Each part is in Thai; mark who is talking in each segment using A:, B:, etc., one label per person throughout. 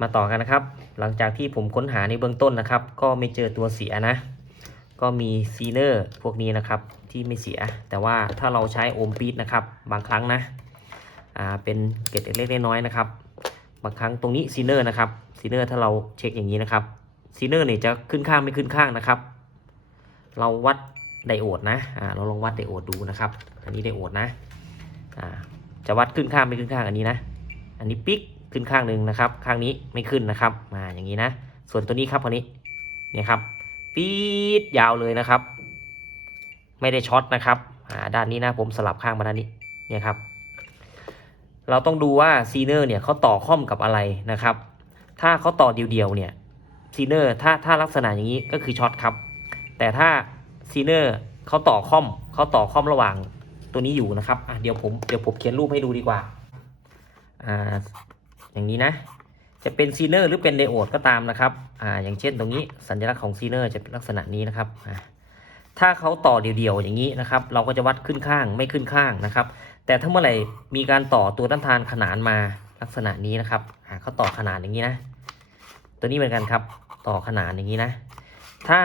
A: มาต่อกันนะครับ หลังจากที่ผมค้นหาในเบื้องต้นนะครับ ก็ไม่เจอตัวเสียนะ ก็มีซีเนอร์พวกนี้นะครับที่ไม่เสีย แต่ว่าถ้าเราใช้โอมปีดนะครับ บางครั้งนะอ่าเป็นเกร็ดเล็กๆน้อยๆนะครับ บางครั้งตรงนี้ซีเนอร์นะครับซีเนอร์ถ้าเราเช็คอย่างนี้นะครับซีเนอร์เนี่ยจะขึ้นข้างไม่ขึ้นข้างนะครับ เราวัดไดโอดนะอ่าเราลองวัดไดโอดดูนะครับ อันนี้ไดโอดนะอ่าจะวัดขึ้นข้างไม่ขึ้นข้างอันนี้นะ อันนี้ปิ๊ก ขึ้นข้างหนึ่งนะครับ ข้างนี้ไม่ขึ้นนะครับมาอย่างนี้นะ ส่วนตัวนี้ครับคนนี้เนี่ยครับปีดยาวเลยนะครับ ไม่ได้ช็อตนะครับด้านนี้นะผมสลับข้างมาด้านนี้เนี่ยครับ เราต้องดูว่าซีเนอร์เนี่ยเขาต่อข้อมกับอะไรนะครับ ถ้าเขาต่อเดียวๆเนี่ยซีเนอร์ถ้าถ้าลักษณะอย่างนี้ก็คือช็อตครับ แต่ถ้าซีเนอร์เขาต่อข้อมเขาต่อข้อมระหว่างตัวนี้อยู่นะครับอะเดี๋ยวผมเดี๋ยวผมเขียนรูปให้ดูดีกว่าอ่า อย่างนี้นะ จะเป็นซีเนอร์หรือเป็นไดโอดก็ตามนะครับอ่าอย่างเช่นตรงนี้สัญลักษณ์ของซีเนอร์จะเป็นลักษณะนี้นะครับถ้าเขาต่อเดียวๆอย่างนี้นะครับ เราก็จะวัดขึ้นข้างไม่ขึ้นข้างนะครับ แต่ถ้าเมื่อไหร่มีการต่อตัวต้านทานขนานมาลักษณะนี้นะครับอ่าเขาต่อขนานอย่างนี้นะ ตัวนี้เหมือนกันครับ ต่อขนานอย่างนี้นะ ถ้า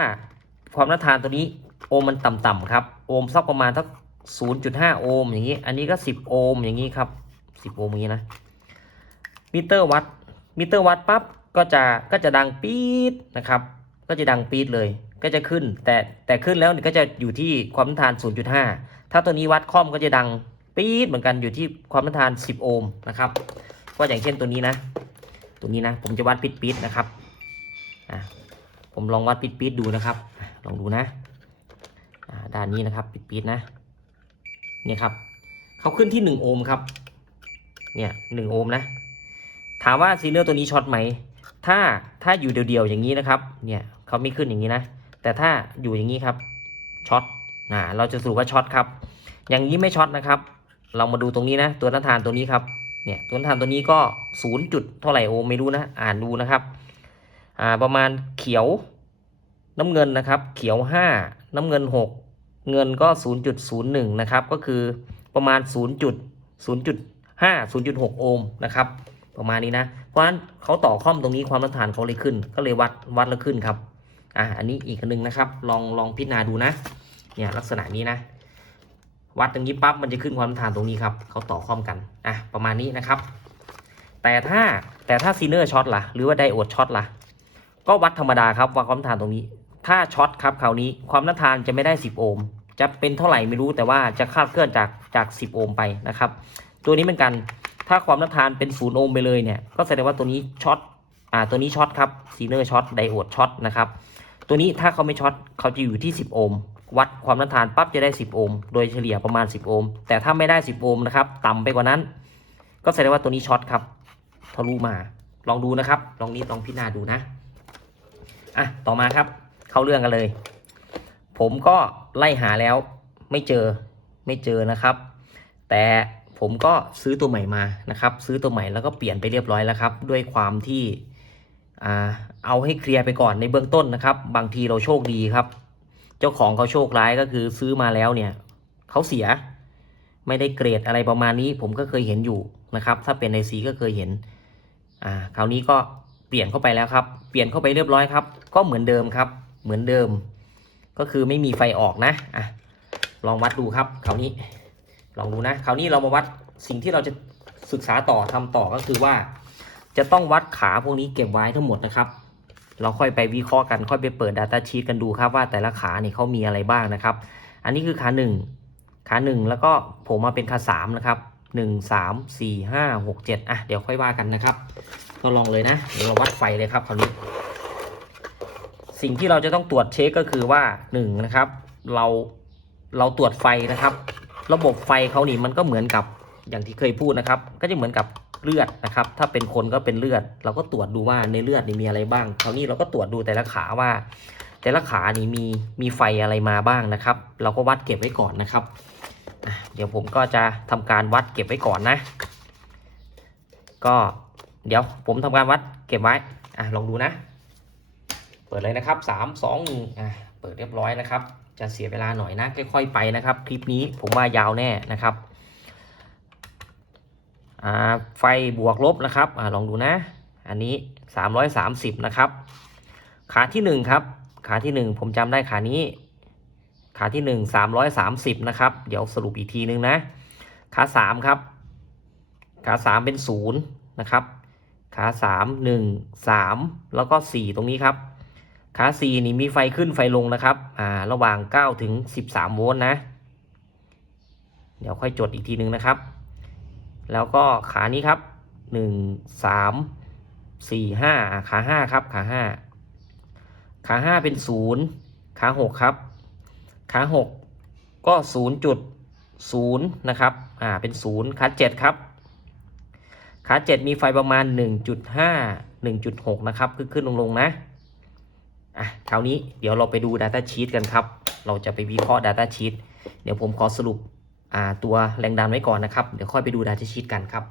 A: ความต้านทานตัวนี้โอห์มมันต่ำๆครับ โอห์มสักประมาณสัก0.5 โอห์มอย่างนี้ อันนี้ก็ 10 โอห์มอย่างนี้ครับ 10 โอห์มอย่างนี้นะ มิเตอร์วัดมิเตอร์วัดปั๊บก็จะก็จะดังปี๊ดนะครับ ก็จะดังปี๊ดเลยก็จะขึ้น แต่แต่ขึ้นแล้วก็จะอยู่ที่ความต้านทาน 0.5 ถ้าตัวนี้วัดคอมก็จะดังปี๊ดเหมือนกันอยู่ที่ความต้านทาน 10 โอห์มนะครับก็อย่างเช่นตัวนี้นะ ตัวนี้นะ ผมจะวัดปี๊ดปี๊ดนะครับอะผมลองวัดปี๊ดปี๊ดดูนะครับ ลองดูนะอ่าด้านนี้นะครับปี๊ดปี๊ดนะเนี่ยครับเขาขึ้นที่ 1 โอห์มครับเนี่ยหนึ่งโอห์มนะ ถามว่าซีเนอร์ตัวนี้ช็อตไหม ถ้าถ้าอยู่เดียวๆอย่างนี้นะครับ เนี่ยเขาไม่ขึ้นอย่างนี้นะ แต่ถ้าอยู่อย่างนี้ครับช็อตอ่าเราจะสรุปว่าช็อตครับ อย่างนี้ไม่ช็อตนะครับ เรามาดูตรงนี้นะ ตัวต้านทานตัวนี้ครับ เนี่ยตัวต้านทานตัวนี้ก็ศูนย์จุดเท่าไหร่โอมไม่รู้นะ อ่านดูนะครับอ่าประมาณเขียวน้ำเงินนะครับ เขียวห้าน้ำเงินหกเงินก็ศูนย์จุดศูนย์หนึ่งนะครับ ก็คือประมาณศูนย์จุดศูนย์จุดห้าศูนย์จุดหกโอห์มนะครับ ประมาณนี้นะ เพราะฉะนั้นเขาต่อข้อมตรงนี้ความต้านทานเขาเลยขึ้น ก็เลยวัดวัดแล้วขึ้นครับ อ่าอันนี้อีกอันหนึงนะครับ ลองลองพิจารณาดูนะ เนี่ยลักษณะนี้นะ วัดตรงนี้ปั๊บมันจะขึ้นความต้านทานตรงนี้ครับเขาต่อข้อมกัน อะประมาณนี้นะครับ แต่ถ้าแต่ถ้าซีเนอร์ช็อตล่ะ หรือว่าไดโอดช็อตล่ะ ก็วัดธรรมดาครับวัดความต้านทานตรงนี้ ถ้าช็อตครับคราวนี้ความต้านทานจะไม่ได้ 10 โอห์ม จะเป็นเท่าไหร่ไม่รู้แต่ว่าจะคาดเคลื่อนจากจาก 10 โอห์มไปนะครับ ตัวนี้เหมือนกัน ถ้าความต้านทานเป็นศูนย์โอห์มไปเลยเนี่ย ก็แสดงว่าตัวนี้ช็อต อ่า ตัวนี้ช็อตครับ ซีเนอร์ช็อต ไดโอดช็อตนะครับ ตัวนี้ถ้าเขาไม่ช็อตเขาจะอยู่ที่ 10 โอห์ม วัดความต้านทานปั๊บจะได้ 10 โอห์ม โดยเฉลี่ยประมาณ 10 โอห์ม แต่ถ้าไม่ได้ 10 โอห์มนะครับ ต่ำไปกว่านั้น ก็แสดงว่าตัวนี้ช็อตครับ ทะลุมา ลองดูนะครับ ลองนี้ลองพิจารณาดูนะ อะ ต่อมาครับ เข้าเรื่องกันเลย ผมก็ไล่หาแล้ว ไม่เจอ ไม่เจอนะครับ แต่ ผมก็ซื้อตัวใหม่มานะครับ ซื้อตัวใหม่แล้วก็เปลี่ยนไปเรียบร้อยแล้วครับ ด้วยความที่เอาให้เคลียร์ไปก่อนในเบื้องต้นนะครับ บางทีเราโชคดีครับ เจ้าของเขาโชคร้ายก็คือซื้อมาแล้วเนี่ยเขาเสียไม่ได้เกรดอะไรประมาณนี้ ผมก็เคยเห็นอยู่นะครับ ถ้าเป็นในสีก็เคยเห็นอ่าคราวนี้ก็เปลี่ยนเข้าไปแล้วครับ เปลี่ยนเข้าไปเรียบร้อยครับ ก็เหมือนเดิมครับ เหมือนเดิม ก็คือไม่มีไฟออกนะอะลองวัดดูครับคราวนี้ ลองดูนะ คราวนี้เรามาวัดสิ่งที่เราจะศึกษาต่อทำต่อก็คือว่า จะต้องวัดขาพวกนี้เก็บไว้ทั้งหมดนะครับ เราค่อยไปวิเคราะห์กันค่อยไปเปิด Data Sheet กันดูครับว่าแต่ละขาเนี่ยเขามีอะไรบ้างนะครับ อันนี้คือขาหนึ่งขาหนึ่งแล้วก็ผมมาเป็นขาสามนะครับหนึ่งสามสี่ห้าหกเจ็ดอะเดี๋ยวค่อยว่ากันนะครับก็ลองเลยนะเดี๋ยวเราวัดไฟเลยครับคราวนี้ สิ่งที่เราจะต้องตรวจเช็คก็คือว่าหนึ่งนะครับเราเราตรวจไฟนะครับ ระบบไฟเขานี่มันก็เหมือนกับอย่างที่เคยพูดนะครับ ก็จะเหมือนกับเลือดนะครับ ถ้าเป็นคนก็เป็นเลือด เราก็ตรวจดูว่าในเลือดนี่มีอะไรบ้างคราวนี้เราก็ตรวจดูแต่ละขาว่า แต่ละขานี่มีมีไฟอะไรมาบ้างนะครับ เราก็วัดเก็บไว้ก่อนนะครับ เดี๋ยวผมก็จะทำการวัดเก็บไว้ก่อนนะ ก็เดี๋ยวผมทำการวัดเก็บไว้อะลองดูนะ เปิดเลยนะครับสามสองหนึ่งอะเปิดเรียบร้อยนะครับ จะเสียเวลาหน่อยนะค่อยๆไปนะครับ คลิปนี้ผมว่ายาวแน่นะครับอ่าไฟบวกลบนะครับอลองดูนะ อันนี้ 330 นะครับ ขาที่ 1 ครับ ขาที่ 1 ผมจำได้ขานี้ ขาที่ 1 330 นะครับ เดี๋ยวสรุปอีกทีนึงนะ ขา 3 ครับ ขา 3 เป็น 0 นะครับ ขา 3 1 3 แล้วก็ 4 ตรงนี้ครับ ขา4นี่มีไฟขึ้นไฟลงนะครับ อ่า ระหว่าง 9 ถึง 13 โวลต์นะ เดี๋ยวค่อยจดอีกทีนึงนะครับ แล้วก็ขานี้ครับ 1 3 4 5อะขา 5 ครับ ขา 5 ขา 5 เป็น 0 ขา 6 ครับ ขา 6 ก็ 0.0 นะครับ อ่า เป็น 0 ขา 7 ครับ ขา 7 มีไฟประมาณ 1.5 1.6 นะครับ ขึ้นขึ้นลงลงๆนะ อะคราวนี้เดี๋ยวเราไปดู Data Sheet กันครับ เราจะไปวิเคราะห์ Data Sheet เดี๋ยวผมขอสรุปอ่าตัวแรงดันไว้ก่อนนะครับ เดี๋ยวค่อยไปดู Data Sheet กันครับ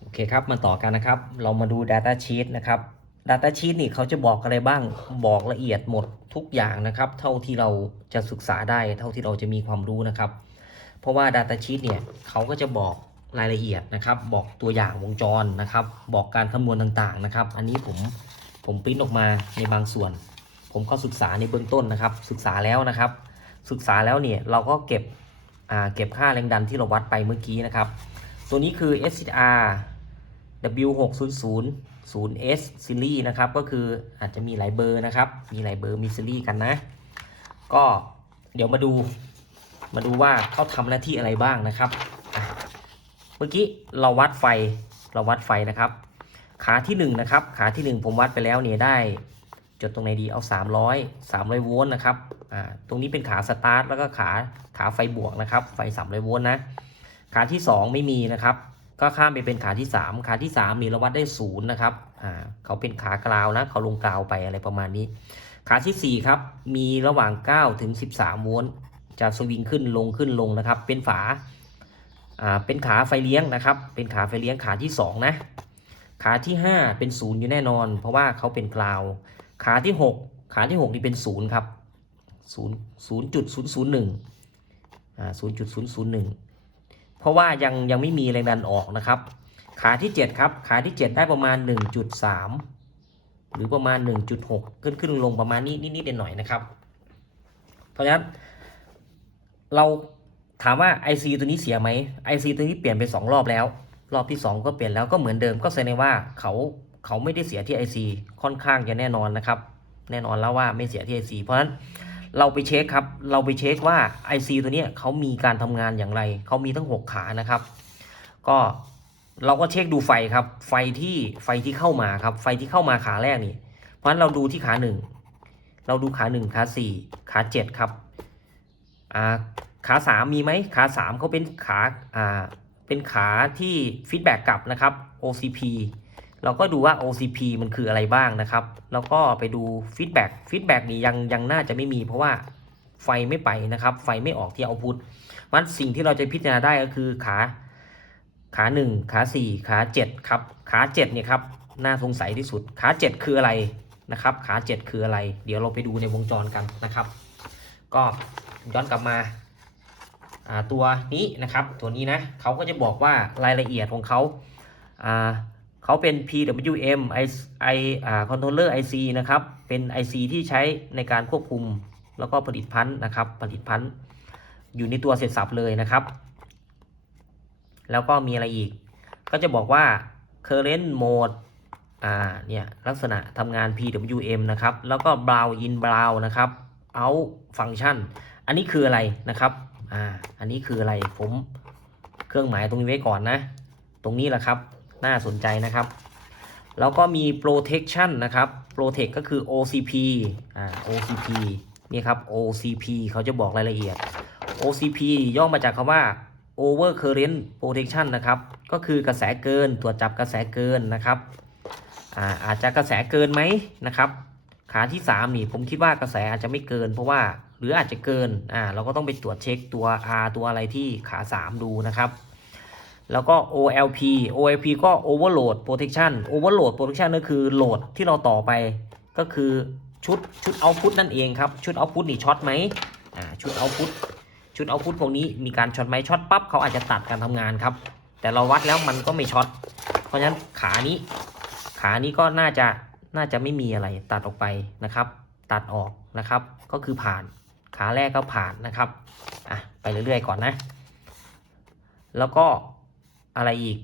A: โอเคครับ มาต่อกันนะครับ เรามาดู Data Sheet นะครับ Data Sheet นี่เขาจะบอกอะไรบ้าง บอกละเอียดหมดทุกอย่างนะครับ เท่าที่เราจะศึกษาได้ เท่าที่เราจะมีความรู้นะครับ เพราะว่า Data Sheet เนี่ยเขาก็จะบอกรายละเอียดนะครับ บอกตัวอย่างวงจรนะครับ บอกการคำนวณต่างๆนะครับ อันนี้ผมผมปริ้นออกมาในบางส่วน ผมก็ศึกษาในเบื้องต้นนะครับ ศึกษาแล้วนะครับ ศึกษาแล้วเนี่ยเราก็เก็บเก็บค่าแรงดันที่เราวัดไปเมื่อกี้นะครับ ตัวนี้คือ SCR W600 0S Series นะครับ ก็คืออาจจะมีหลายเบอร์นะครับ มีหลายเบอร์มีซีรีส์กันนะ ก็เดี๋ยวมาดู มาดูว่าเขาทำหน้าที่อะไรบ้างนะครับ เมื่อกี้เราวัดไฟ เราวัดไฟนะครับ ขาที่1นงนะครับ ขาที่ 1 ผมวัดไปแล้วเนี่ยได้ จดตรงไหนดีเอา 300 300 โวลต์นะครับอ่าตรงนี้เป็นขาสตาร์ทแล้วก็ขาขาไฟบวกนะครับ ไฟ 300 โวลต์นะ ขาที่ 2 ไม่มีนะครับ ก็ข้ามไปเป็นขาที่ 3 ขาที่ 3 มีราวัดได้ศูนย์นะครับอ่าเขาเป็นขากราวนะ เขาลงกราวไปอะไรประมาณนี้ ขาที่ 4 ครับ มีระหว่าง 9 ถึง 13 โวลต์จะสวิงขึ้นลงขึ้นลงนะครับ เป็นฝาอ่าเป็นขาไฟเลี้ยงนะครับ เป็นขาไฟเลี้ยงขาที่ 2 นะ ขาที่ 5 เป็นศูนย์อยู่แน่นอน เพราะว่าเขาเป็นกราว ขาที่ 6 ขาที่ 6 นี่เป็นศูนย์ครับศูนย์ศูนย์จุดศูนย์ศูนย์หนึ่งอ่าศูนย์จุดศูนย์ศูนย์หนึ่งเพราะว่ายังยังไม่มีแรงดันออกนะครับ ขาที่ 7 ครับ ขาที่ 7 ได้ประมาณ 1.3 หรือประมาณ 1.6 ขึ้นขึ้นลงประมาณนี้นิดๆหน่อยๆนะครับ เพราะฉะนั้น เราถามว่า IC ตัวนี้เสียไหม IC ตัวนี้เปลี่ยนไป 2 รอบแล้ว รอบที่ 2 ก็เปลี่ยนแล้วก็เหมือนเดิมก็แสดงว่าเขา เขาไม่ได้เสียที่ IC ค่อนข้างจะแน่นอนนะครับ แน่นอนแล้วว่าไม่เสียที่ IC เพราะฉะนั้นเราไปเช็คครับ เราไปเช็คว่า IC ตัวนี้เขามีการทำงานอย่างไร เขามีทั้ง 6 ขานะครับ ก็เราก็เช็คดูไฟครับ ไฟที่ไฟที่เข้ามาครับ ไฟที่เข้ามาขาแรกนี่ เพราะฉะนั้นเราดูที่ขาหนึ่งเราดูขาหนึ่งขาสี่ขาเจ็ดครับอ่าขาสามมีไหมขาสามเขาเป็นขาอ่าเป็นขาที่ฟีดแบ็กกลับนะครับ OCP เราก็ดูว่า OCP มันคืออะไรบ้างนะครับ แล้วก็ไปดูฟีดแบ็กฟีดแบ็กนี่ยังยังน่าจะไม่มี เพราะว่าไฟไม่ไปนะครับ ไฟไม่ออกที่เอาพุทมันสิ่งที่เราจะพิจารณาได้ก็คือขาขาหนึ่งขาสี่ขาเจ็ดครับ ขาเจ็ดเนี่ยครับน่าสงสัยที่สุด ขาเจ็ดคืออะไรนะครับ ขาเจ็ดคืออะไร เดี๋ยวเราไปดูในวงจรกันนะครับ ก็ย้อนกลับมาอ่าตัวนี้นะครับ ตัวนี้นะเขาก็จะบอกว่ารายละเอียดของเขาอ่า เขาเป็น PWM I I อ่า controller IC นะครับ เป็น IC ที่ใช้ในการควบคุมแล้วก็ผลิตพันธุ์นะครับ ผลิตพันธุ์อยู่ในตัวเสร็จสับเลยนะครับ แล้วก็มีอะไรอีก ก็จะบอกว่า current mode อ่า เนี่ย ลักษณะทำงาน PWM นะครับ แล้วก็ brown in brown นะครับ out function อันนี้คืออะไรนะครับ อ่า อันนี้คืออะไร ผมเครื่องหมายตรงนี้ไว้ก่อนนะ ตรงนี้แหละครับ น่าสนใจนะครับ แล้วก็มี protection นะครับ protect ก็คือ OCP อ่า OCP นี่ครับ OCP เขาจะบอกรายละเอียด OCP ย่อมาจากคำว่า over current protection นะครับ ก็คือกระแสเกิน ตรวจจับกระแสเกินนะครับอ่าอาจจะกระแสเกินไหมนะครับ ขาที่ 3 นี่ผมคิดว่ากระแสอาจจะไม่เกิน เพราะว่าหรืออาจจะเกิน อ่า เราก็ต้องไปตรวจเช็คตัว R ตัวอะไรที่ขา 3 ดูนะครับ แล้วก็ OLP OLP ก็ overload protection overload protection ก็คือโหลดที่เราต่อไปก็คือชุดชุด output นั่นเองครับ ชุด output นี่ช็อตไหมอ่าชุด output ชุด output พวกนี้มีการช็อตไหมช็อตปั๊บเขาอาจจะตัดการทำงานครับ แต่เราวัดแล้วมันก็ไม่ช็อตเพราะฉะนั้นขานี้ ขานี้ก็น่าจะน่าจะไม่มีอะไรตัดออกไปนะครับ ตัดออกนะครับ ก็คือผ่านขาแรกก็ผ่านนะครับอะไปเรื่อยๆก่อนนะ แล้วก็ อะไรอีก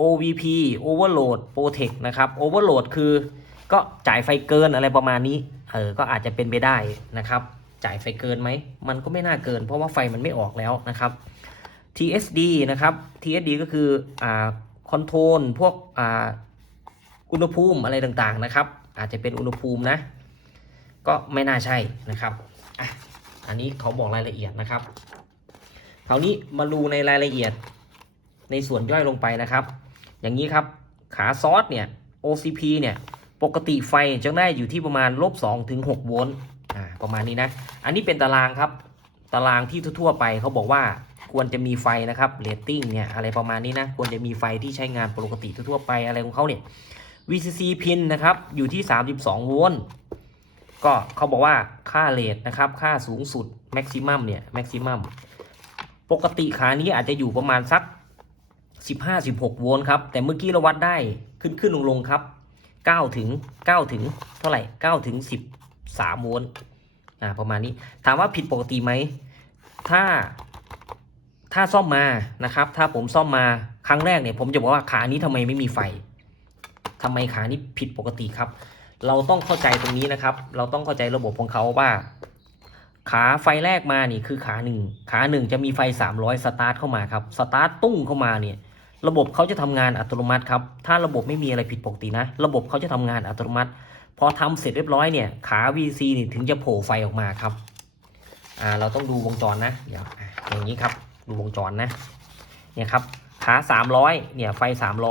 A: OVP Overload Protect นะครับ Overload คือก็จ่ายไฟเกินอะไรประมาณนี้ เออ ก็อาจจะเป็นไปได้นะครับ จ่ายไฟเกินไหม มันก็ไม่น่าเกิน เพราะว่าไฟมันไม่ออกแล้วนะครับ TSD นะครับ TSD ก็คืออ่าคอนโทรลพวกอ่าอุณหภูมิอะไรต่างๆนะครับ อาจจะเป็นอุณหภูมินะ ก็ไม่น่าใช่นะครับอะอันนี้เขาบอกรายละเอียดนะครับคราวนี้มาดูในรายละเอียด ในส่วนย่อยลงไปนะครับ อย่างนี้ครับขาซอสเนี่ย OCP เนี่ยปกติไฟจะได้อยู่ที่ประมาณลบ2ถึง6โวลต์ประมาณนี้นะ อันนี้เป็นตารางครับ ตารางที่ทั่วๆไปเขาบอกว่าควรจะมีไฟนะครับเรตติ้งเนี่ยอะไรประมาณนี้นะ ควรจะมีไฟที่ใช้งานปกติทั่วๆไปอะไรของเขาเนี่ย VCC พินนะครับอยู่ที่ 32 โวลต์ก็เขาบอกว่าค่าเรทนะครับ ค่าสูงสุด maximum เนี่ย maximum ปกติขานี้อาจจะอยู่ประมาณสัก 15-16 โวลต์ครับ แต่เมื่อกี้เราวัดได้ขึ้นขึ้นลงลงครับ9ถึง9ถึงเท่าไหร่9ถึง13 โวลต์อ่าประมาณนี้ถามว่าผิดปกติไหม ถ้าถ้าซ่อมมานะครับ ถ้าผมซ่อมมาครั้งแรกเนี่ย ผมจะบอกว่าขานี้ทำไมไม่มีไฟทำไมขานี้ผิดปกติครับ เราต้องเข้าใจตรงนี้นะครับ เราต้องเข้าใจระบบของเขาว่า ขาไฟแรกมานี่คือขาหนึ่งขาหนึ่งจะมีไฟ 300 สตาร์ทเข้ามาครับ สตาร์ทตุ้งเข้ามาเนี่ย ระบบเขาจะทำงานอัตโนมัติครับ ถ้าระบบไม่มีอะไรผิดปกตินะ ระบบเขาจะทำงานอัตโนมัติ พอทำเสร็จเรียบร้อยเนี่ย ขา VC นี่ถึงจะโผล่ไฟออกมาครับ อ่า เราต้องดูวงจรนะ เดี๋ยว อย่างนี้ครับ ดูวงจรนะ เนี่ยครับ ขา 300 เนี่ย ไฟ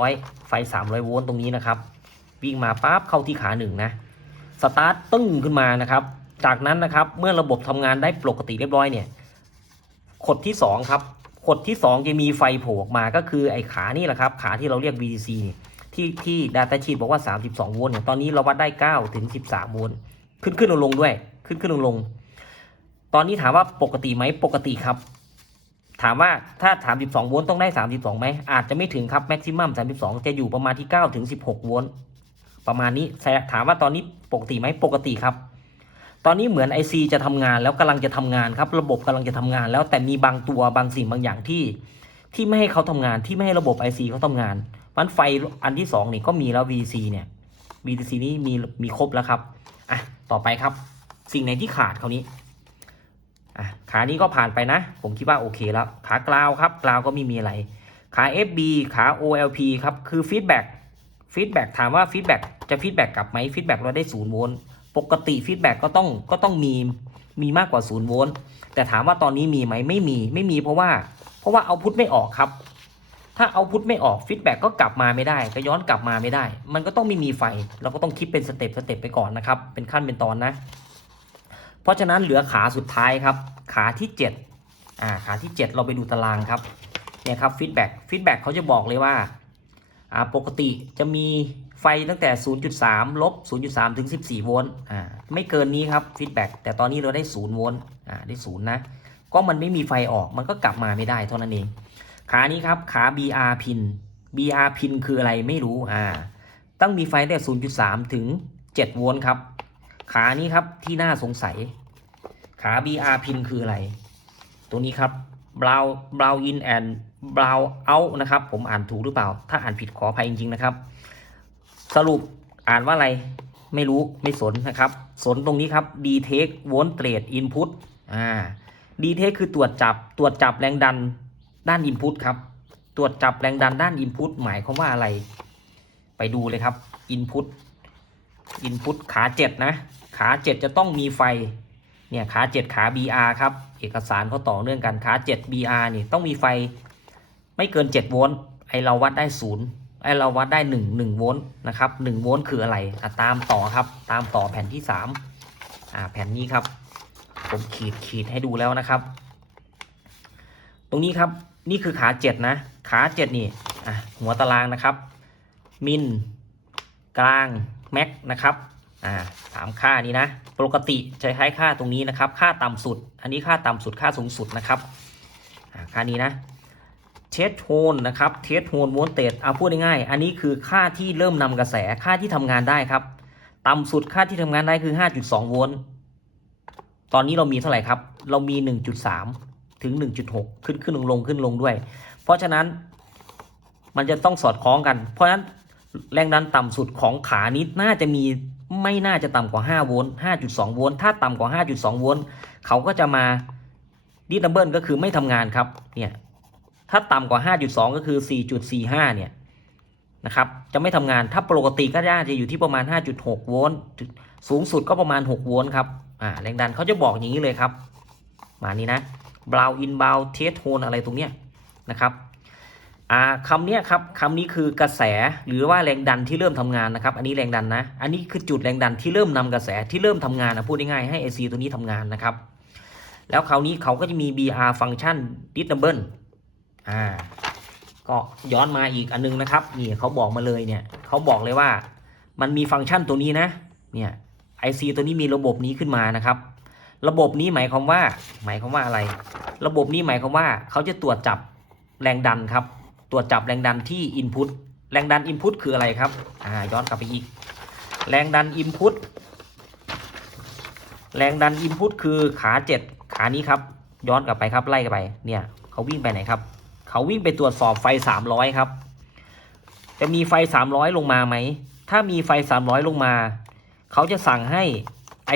A: 300 ไฟ 300 โวลต์ตรงนี้นะครับ วิ่งมาปั๊บเข้าที่ขาหนึ่งนะ สตาร์ทตึ้งขึ้นมานะครับ จากนั้นนะครับ เมื่อระบบทำงานได้ปกติเรียบร้อยเนี่ย ขดที่ 2 ครับ ขดที่ 2 จะมีไฟโผล่ออกมาก็คือไอ้ขานี่แหละครับ ขาที่เราเรียก VDC เนี่ยที่ที่ Data Sheet บอกว่า 32 โวลต์เนี่ยตอนนี้เราวัดได้ 9 ถึง 13 โวลต์ขึ้นขึ้นลงลงด้วย ขึ้นขึ้นลงลงตอนนี้ถามว่าปกติไหมปกติครับ ถามว่าถ้า 32 โวลต์ต้องได้ 32ไหมอาจจะไม่ถึงครับแม็กซิมัม32 จะอยู่ประมาณที่ 9 ถึง 16 โวลต์ประมาณนี้แต่ถามว่าตอนนี้ปกติไหมปกติครับ ตอนนี้เหมือน IC จะทำงานแล้วกำลังจะทำงานครับระบบกำลังจะทำงาน แล้วแต่มีบางตัวบางสิ่งบางอย่างที่ ที่ไม่ให้เขาทำงานที่ไม่ให้ระบบ IC เขาทำงานมันไฟอันที่สองนี่ก็มีแล้ว VC เนี่ย VC นี่มีมีครบแล้วครับอะต่อไปครับ สิ่งไหนที่ขาดเขาวนี้อะขานี้ก็ผ่านไปนะ ผมคิดว่าโอเคแล้ว ขากราวครับกราวก็ไม่มีอะไร ขา FB ขา OLP ครับคือฟีดแบ็กฟีดแบ็กถามว่าฟีดแบ็กจะฟีดแบ็กกลับไหมฟีดแบ็กเราได้ศูนย์โวลต์ ปกติฟีดแบ็กก็ต้องก็ต้องมีมีมากกว่าศูนย์โวลต์แต่ถามว่าตอนนี้มีไหมไม่มีไม่มีเพราะว่าเพราะว่าเอาพุทไม่ออกครับ ถ้าเอาพุทไม่ออกฟีดแบ็กก็กลับมาไม่ได้ ก็ย้อนกลับมาไม่ได้ มันก็ต้องไม่มีไฟ เราก็ต้องคิดเป็นสเต็ปสเต็ปไปก่อนนะครับ เป็นขั้นเป็นตอนนะ เพราะฉะนั้นเหลือขาสุดท้ายครับ ขาที่7อ่าขาที่ 7 เราไปดูตารางครับเนี่ยครับฟีดแบ็กฟีดแบ็กเขาจะบอกเลยว่าอ่าปกติจะมี ไฟตั้งแต่ 0.3 ลบ 0.3 ถึง 14 โวลต์อ่าไม่เกินนี้ครับฟีดแบ็กแต่ตอนนี้เราได้ 0 โวลต์อ่าได้ 0 นะ ก็มันไม่มีไฟออกมันก็กลับมาไม่ได้เท่านั้นเอง ขานี้ครับ ขา BR พิน BR พินคืออะไรไม่รู้อ่าต้องมีไฟแต่ 0.3 ถึง 7 โวลต์ครับ ขานี้ครับที่น่าสงสัย ขา BR พินคืออะไร ตัวนี้ครับ brow brow in and brow out นะครับ ผมอ่านถูกหรือเปล่า ถ้าอ่านผิดขออภัยจริง ๆ นะครับ สรุปอ่านว่าอะไรไม่รู้ไม่สนนะครับ สนตรงนี้ครับ detect voltage input อ่า detect คือตรวจจับตรวจจับแรงดันด้าน input ครับ ตรวจจับแรงดันด้าน input หมายความว่าอะไร ไปดูเลยครับ input input ขาเจ็ดนะ ขาเจ็ดจะต้องมีไฟ เนี่ยขาเจ็ดขา BR ครับ เอกสารเขาต่อเนื่องกันขาเจ็ด BR นี่ต้องมีไฟไม่เกิน 7 โวลต์ไอเราวัดได้ศูนย์ ไอเราวัดได้1 1โวลต์นะครับ1โวลต์คืออะไรอะตามต่อครับ ตามต่อแผ่นที่3อ่าแผ่นนี้ครับ ผมขีดขีดให้ดูแล้วนะครับ ตรงนี้ครับนี่คือขาเจ็ดนะ ขาเจ็ดนี่อะหัวตารางนะครับ มิน กลาง แม็กนะครับอ่าสามค่านี้นะ ปกติจะใช้ค่าตรงนี้นะครับ ค่าต่ำสุด อันนี้ค่าต่ำสุดค่าสูงสุดนะครับอ่าค่านี้นะ เทสโทนนะครับเทสโทนโวลเตจเอาพูดง่ายๆอันนี้คือค่าที่เริ่มนำกระแสค่าที่ทำงานได้ครับ ต่ำสุดค่าที่ทำงานได้คือ 5.2 โวลต์ตอนนี้เรามีเท่าไหร่ครับ เรามี 1.3 ถึง 1.6 ขึ้นขึ้นลงลงขึ้นลงด้วย เพราะฉะนั้นมันจะต้องสอดคล้องกัน เพราะฉะนั้นแรงดันต่ำสุดของขานี้น่าจะมีไม่น่าจะต่ำกว่า 5 โวลต์ 5.2 โวลต์ ถ้าต่ำกว่า 5.2 โวลต์เขาก็จะมาดิสดับเบิลก็คือไม่ทำงานครับเนี่ย ถ้าต่ำกว่า 5.2 ก็คือ 4.45 เนี่ยนะครับ จะไม่ทำงาน ถ้าปกติก็น่าจะอยู่ที่ประมาณ 5.6 โวลต์ สูงสุดก็ประมาณ 6 โวลต์ครับ อ่า แรงดันเขาจะบอกอย่างนี้เลยครับ มานี้นะบราวอินบาวเทสโทนอะไรตรงเนี้ยนะครับ อ่าคำเนี้ยครับคำนี้คือกระแสหรือว่าแรงดันที่เริ่มทำงานนะครับ อันนี้แรงดันนะ อันนี้คือจุดแรงดันที่เริ่มนำกระแสที่เริ่มทำงานนะพูดง่ายๆให้ AC ตัวนี้ทำงานนะครับ แล้วคราวนี้เขาก็จะมี BR ฟังก์ชัน disable อ่า ก็ย้อนมาอีกอันนึงนะครับ นี่เขาบอกมาเลยเนี่ยเขาบอกเลยว่ามันมีฟังก์ชันตัวนี้นะ เนี่ย IC ตัวนี้มีระบบนี้ขึ้นมานะครับ ระบบนี้หมายความว่า หมายความว่าอะไร ระบบนี้หมายความว่าเขาจะตรวจจับแรงดันครับ ตรวจจับแรงดันที่ Input แรงดัน Input คืออะไรครับ อ่า ย้อนกลับไปอีก แรงดัน Input แรงดัน Input คือขาเจ็ดขานี้ครับ ย้อนกลับไปครับ ไล่กลับไป เนี่ย เขาวิ่งไปไหนครับ เขาวิ่งไปตรวจสอบไฟ300ครับ จะมีไฟ300ลงมาไหม ถ้ามีไฟ300ลงมา เขาจะสั่งให้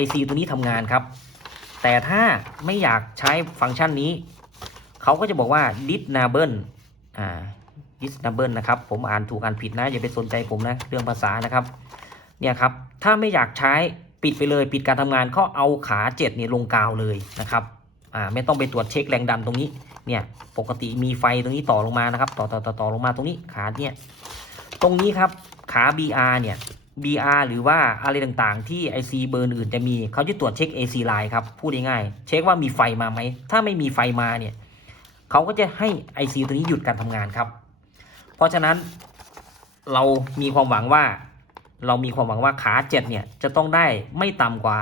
A: IC ตัวนี้ทำงานครับ แต่ถ้าไม่อยากใช้ฟังก์ชันนี้ เขาก็จะบอกว่า disable อ่า disable นะครับ ผมอ่านถูกอ่านผิดนะ อย่าไปสนใจผมนะ เรื่องภาษานะครับ เนี่ยครับ ถ้าไม่อยากใช้ปิดไปเลย ปิดการทำงานเขาเอาขาเจ็ดเนี่ยลงกาวเลยนะครับ อ่า ไม่ต้องไปตรวจเช็คแรงดันตรงนี้ เนี่ยปกติมีไฟตรงนี้ต่อลงมานะครับ ต่อต่อต่อต่อลงมาตรงนี้ขาเนี่ยตรงนี้ครับขา BR เนี่ย BR หรือว่าอะไรต่างๆ ที่ IC เบอร์อื่นจะมีเขาจะตรวจเช็ค AC line ครับพูดง่ายๆเช็คว่ามีไฟมาไหม ถ้าไม่มีไฟมาเนี่ยเขาก็จะให้ IC ตัวนี้หยุดการทำงานครับ เพราะฉะนั้นเรามีความหวังว่า เรามีความหวังว่าขาเจ็ดเนี่ยจะต้องได้ไม่ต่ำกว่า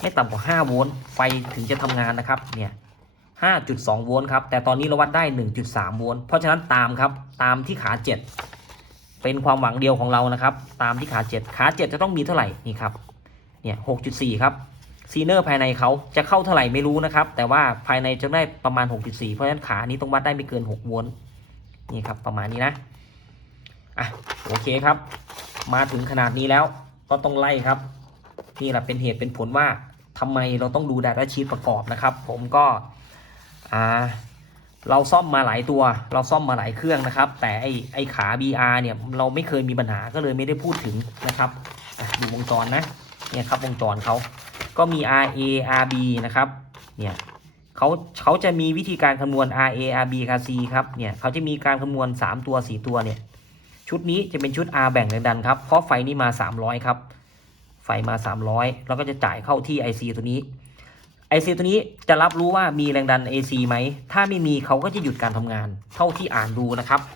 A: ไม่ต่ำกว่า 5 โวลต์ไฟถึงจะทำงานนะครับเนี่ย 5.2 โวลต์ครับ แต่ตอนนี้เราวัดได้ 1.3 โวลต์ เพราะฉะนั้นตามครับ ตามที่ขา 7 เป็นความหวังเดียวของเรานะครับ ตามที่ขา 7 ขา 7 จะต้องมีเท่าไหร่ นี่ครับ เนี่ย 6.4 ครับ ซีเนอร์ภายในเขาจะเข้าเท่าไหร่ไม่รู้นะครับ แต่ว่าภายในจะได้ประมาณ 6.4 เพราะฉะนั้นขานี้ต้องวัดได้ไม่เกิน 6 โวลต์ นี่ครับ ประมาณนี้นะ อะ โอเคครับ มาถึงขนาดนี้แล้ว ก็ต้องไล่ครับ นี่แหละเป็นเหตุเป็นผลว่าทำไมเราต้องดู Data Sheet ประกอบนะครับ ผมก็ อ่าเราซ่อมมาหลายตัว เราซ่อมมาหลายเครื่องนะครับ แต่ไอไอขา BR เนี่ยเราไม่เคยมีปัญหาก็เลยไม่ได้พูดถึงนะครับดูวงจรนะเนี่ยครับวงจรเขาก็มี RA RB นะครับเนี่ยเขาเขาจะมีวิธีการคำนวณ RA RB C ครับเนี่ยเขาจะมีการคำนวณ 3 ตัว 4 ตัวเนี่ยชุดนี้จะเป็นชุด R แบ่งแรงดันครับเพราะไฟนี้มา 300 ครับ ไฟมา 300 แล้วก็จะจ่ายเข้าที่ IC ตัวนี้ IC ตัวนี้จะรับรู้ว่ามีแรงดัน AC ไหม ถ้าไม่มีเขาก็จะหยุดการทำงาน เท่าที่อ่านดูนะครับ